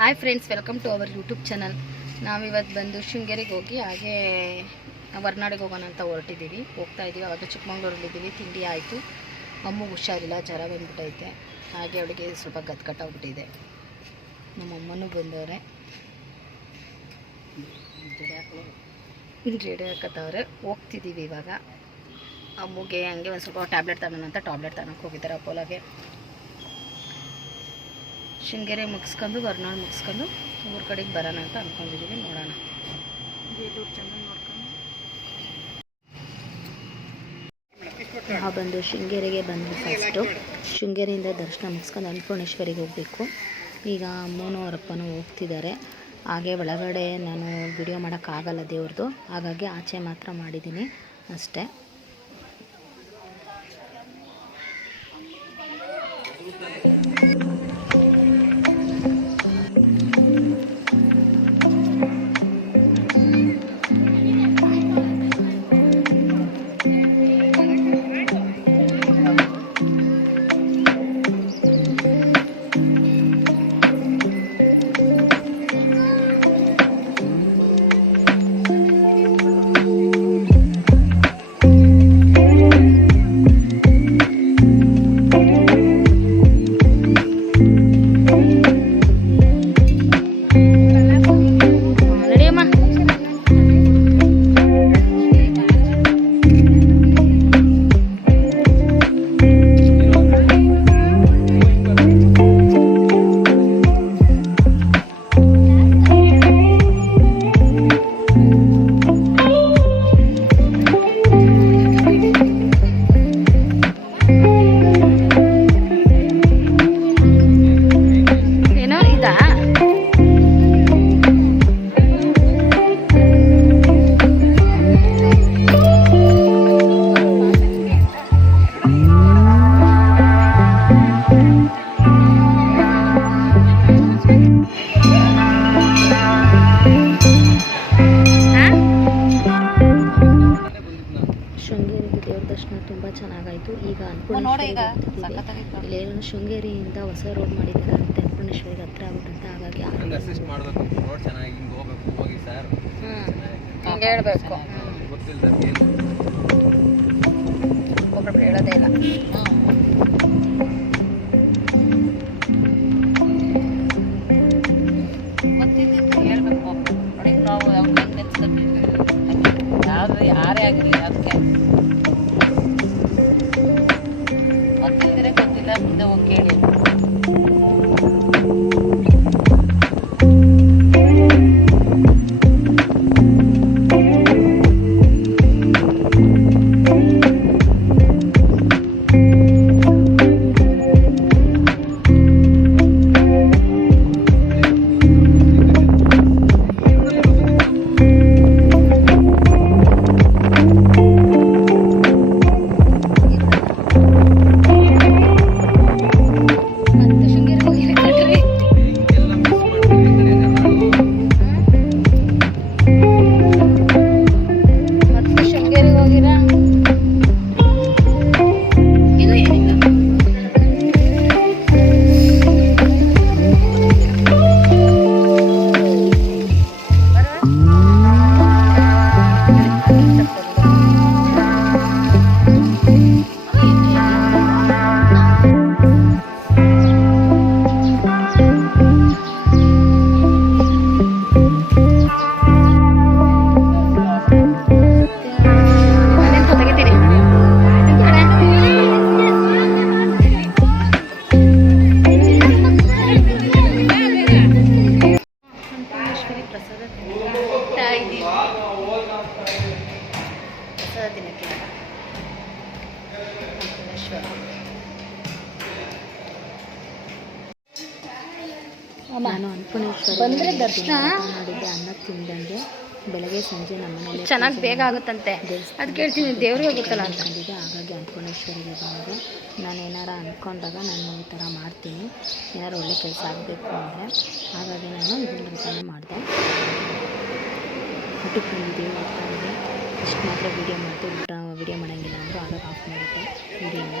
Hi friends, welcome to our YouTube channel. ನಾವಿವತ್ತು ಬಂದು ಶೃಂಗೇರಿಗೆ ಹೋಗಿ ಹಾಗೆ ಹೊರನಾಡಿಗೆ ಹೋಗೋಣ ಅಂತ ಹೊರಟಿದ್ದೀವಿ. ಹೋಗ್ತಾ ಇದ್ದೀವಿ. ಆವಾಗ ಚಿಕ್ಕಮಂಗ್ಳೂರಲ್ಲಿದ್ದೀವಿ. ತಿಂಡಿ ಆಯಿತು. ಅಮ್ಮಗೆ ಹುಷಾರಿಲ್ಲ, ಜ್ವರ ಬಂದ್ಬಿಟ್ಟೈತೆ. ಹಾಗೆ ಅವಳಿಗೆ ಸ್ವಲ್ಪ ಗತ್ಕಟ್ಟಾಗ್ಬಿಟ್ಟಿದೆ. ನಮ್ಮಮ್ಮನೂ ಬಂದವ್ರೆ, ಜಡೆ ಹಾಕತ್ತವ್ರೆ. ಹೋಗ್ತಿದ್ದೀವಿ ಇವಾಗ. ಅಮ್ಮಗೆ ಹಂಗೆ ಒಂದು ಸ್ವಲ್ಪ ಟ್ಯಾಬ್ಲೆಟ್ ತಗೋಣ ಅಂತ ಟ್ಯಾಬ್ಲೆಟ್ ತಗೊಳಕ್ಕೆ ಹೋಗಿದ್ದಾರೆ ಅಪೋಲಾಗೆ. ಶೃಂಗೇರಿ ಮುಗಿಸ್ಕೊಂಡು ಹೊರನಾಡು ಮುಗಿಸ್ಕೊಂಡು ಊರ ಕಡೆಗೆ ಬರೋಣ ಅಂತ ಅಂದ್ಕೊಂಡಿದ್ದೀವಿ. ನೋಡೋಣ. ನಾವು ಬಂದು ಶೃಂಗೇರಿಗೆ ಬಂದು ಫಸ್ಟು ಶೃಂಗೇರಿಯಿಂದ ದರ್ಶನ ಮುಗಿಸ್ಕೊಂಡು ಅನ್ನಪೂರ್ಣೇಶ್ವರಿಗೆ ಹೋಗಬೇಕು. ಈಗ ಅಮ್ಮನೂ ಅವರಪ್ಪನೂ ಹೋಗ್ತಿದ್ದಾರೆ. ಹಾಗೆ ಒಳಗಡೆ ನಾನು ವಿಡಿಯೋ ಮಾಡೋಕ್ಕಾಗಲ್ಲ ದೇವ್ರದ್ದು, ಹಾಗಾಗಿ ಆಚೆ ಮಾತ್ರ ಮಾಡಿದ್ದೀನಿ ಅಷ್ಟೇ. ಶೃಂಗೇರಿಗೆ ದೇವ್ರ ದರ್ಶನ ತುಂಬ ಚೆನ್ನಾಗಾಯಿತು. ಈಗ ಅನ್ನಪೂರ್ಣೇಶ್ವರಿ ಶೃಂಗೇರಿಯಿಂದ ಹೊಸ ರೋಡ್ ಮಾಡಿದ್ದಾರೆ ಅಂತ ಅನ್ನಪೂರ್ಣೇಶ್ವರಿಗೆ ಹತ್ರ ಆಗುತ್ತಂತ. ಹಾಗಾಗಿ ಹೇಳ್ಬೇಕು, ಒಬ್ಬೊಬ್ರು ಹೇಳೋದೇ ಇಲ್ಲ. ಹೇಳ್ಬೇಕು ನೋಡಿ, ನಾವು ಯಾವುದು ಯಾರೇ ಆಗಿರಲಿ ಅದಕ್ಕೆ ಗೊತ್ತಿದ್ದರೆ ಗೊತ್ತಿಲ್ಲ, ಮುಂದೆ ಹೋಗಿ ಕೇಳಿ. ನಾನು ಅನ್ನಪೂರ್ಣೇಶ್ವರಿ ಬಂದರೆ ದರ್ಶನ ಮಾಡಿದ್ದೆ. ಅನ್ನ ತಿಂದಂಗೆ ಬೆಳಗ್ಗೆ ಸಂಜೆ ನಮ್ಮನೇಲಿ ಚೆನ್ನಾಗಿ ಬೇಗ ಆಗುತ್ತಂತೆ. ಅದು ಕೇಳ್ತೀನಿ, ದೇವ್ರಿಗೆ ಗೊತ್ತಲ್ಲ ಅಂದ್ಕೊಂಡಿದ್ದೆ. ಹಾಗಾಗಿ ಅನ್ನಪೂರ್ಣೇಶ್ವರಿಗೆ ಬಂದೆ. ನಾನು ಏನಾರು ಅಂದ್ಕೊಂಡಾಗ ನಾನು ಈ ಥರ ಮಾಡ್ತೀನಿ, ಏನಾರು ಒಳ್ಳೆ ಕೆಲಸ ಆಗಬೇಕು ಅಂದರೆ. ಹಾಗಾಗಿ ನಾನು ಇದನ್ನು ರಿಟರ್ನ್ ಮಾಡಿದೆ. ಊಟಕ್ಕೆ ಬಂದಿದ್ದೀವಿ, ಹೋಗ್ತಾ ಇದೆ. ಇಷ್ಟು ಮಾತ್ರ ವೀಡಿಯೋ ಮಾಡ್ತೀವಿ. ವೀಡಿಯೋ ಮಾಡೋಂಗಿಲ್ಲ ಅಂದರು ಆಗ ಆಫ್ ಮಾಡಿಬಿಟ್ಟೆ ವೀಡಿಯೋನ.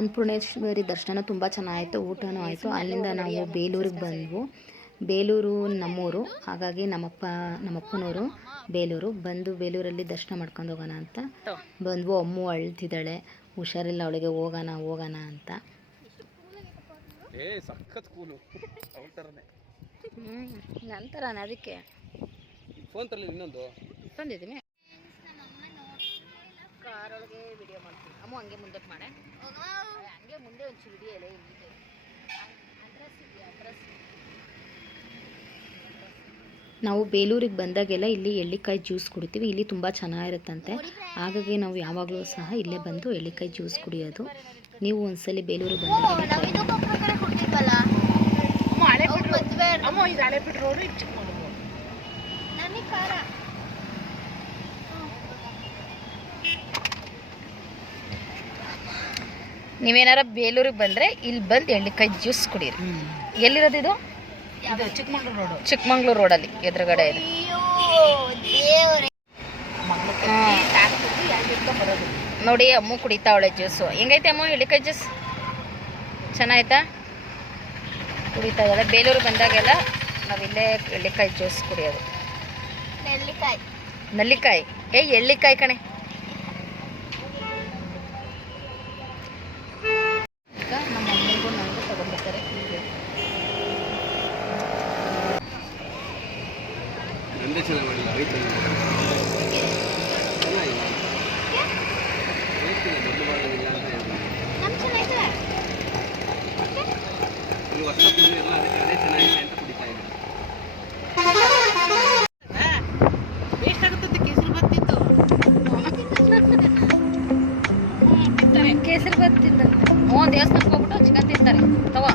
ಅನ್ನಪೂರ್ಣೇಶ್ವರಿ ದರ್ಶನ ತುಂಬ ಚೆನ್ನಾಗಿತ್ತು, ಊಟನೂ ಆಯಿತು. ಅಲ್ಲಿಂದ ನಾವು ಬೇಲೂರಿಗೆ ಬಂದವು. ಬೇಲೂರು ನಮ್ಮೂರು, ಹಾಗಾಗಿ ನಮ್ಮಪ್ಪನೂರು ಬೇಲೂರು. ಬಂದು ಬೇಲೂರಲ್ಲಿ ದರ್ಶನ ಮಾಡ್ಕೊಂಡು ಹೋಗೋಣ ಅಂತ ಬಂದ್ವು. ಅಮ್ಮು ಅಳ್ತಿದ್ದಾಳೆ, ಹುಷಾರಿಲ್ಲ ಅವಳಿಗೆ, ಹೋಗೋಣ ಅಂತ. ನಂತರ ಅದಕ್ಕೆ ಫೋನ್ ತರಲಿಲ್ಲ, ಇನ್ನೊಂದು ತಂದಿದ್ದೀನಿ. ಕಾರೊಳಗೆ ವಿಡಿಯೋ ಮಾಡ್ತೀನಿ. ಅಮ್ಮ ಹಂಗೆ ಮುಂದಕ್ಕೆ ಮಾಡೆ, ಹಂಗೆ ಮುಂದೆ ಒಂದು ವಿಡಿಯೋ ಇಲ್ಲ. ನಾವು ಬೇಲೂರಿಗೆ ಬಂದಾಗೆಲ್ಲ ಇಲ್ಲಿ ಎಳ್ಳಿಕಾಯಿ ಜ್ಯೂಸ್ ಕುಡಿತೀವಿ. ಇಲ್ಲಿ ತುಂಬ ಚೆನ್ನಾಗಿರುತ್ತಂತೆ, ಹಾಗಾಗಿ ನಾವು ಯಾವಾಗಲೂ ಸಹ ಇಲ್ಲೇ ಬಂದು ಎಳ್ಳಿಕಾಯಿ ಜ್ಯೂಸ್ ಕುಡಿಯೋದು. ನೀವು ಒಂದ್ಸಲಿ ಬೇಲೂರಿಗೆ ಬಂದಾಗ ನೀವೇನಾರ ಬೇಲೂರಿಗೆ ಬಂದರೆ ಇಲ್ಲಿ ಬಂದು ಎಳ್ಳಿಕಾಯಿ ಜ್ಯೂಸ್ ಕುಡೀರಿ. ಎಲ್ಲಿರೋದು ಇದು? ಚಿಕ್ಕಮಂಗ್ಳೂರು ರೋಡಲ್ಲಿ ಎದುರುಗಡೆ ಇದೆ. ನೋಡಿ ಅಮ್ಮು ಕುಡಿತಾವಳೆ ಜ್ಯೂಸು. ಹೆಂಗೈತೆ ಅಮ್ಮ ಎಳ್ಳಿಕಾಯಿ ಜ್ಯೂಸ್? ಚೆನ್ನಾಯ್ತಾ? ಕುಡಿತಾ ಇದ್ದಾಳೆ. ಬೇಲೂರು ಬಂದಾಗೆಲ್ಲ ನಾವಿಲ್ಲೇ ಎಳ್ಳಿಕಾಯಿ ಜ್ಯೂಸ್ ಕುಡಿಯೋದು. ನಲ್ಲಿಕಾಯಿ ಎಳ್ಳಿಕಾಯಿ ಕಣೆ. ಈಗ ನಮ್ಮ ಅಮ್ಮನಿಗೂ ನನಗೂ ತಗೊಂಡ್ಬರ್ತಾರೆ. ಕೇಸರಿ ಬಾತ್ ತಿಂದಂತೆ. ದೇವಸ್ಥಾನಕ್ಕೆ ಹೋಗ್ಬಿಟ್ಟು ಚಿಕನ್ ತಿಂತಾರೆ. ತಗೋ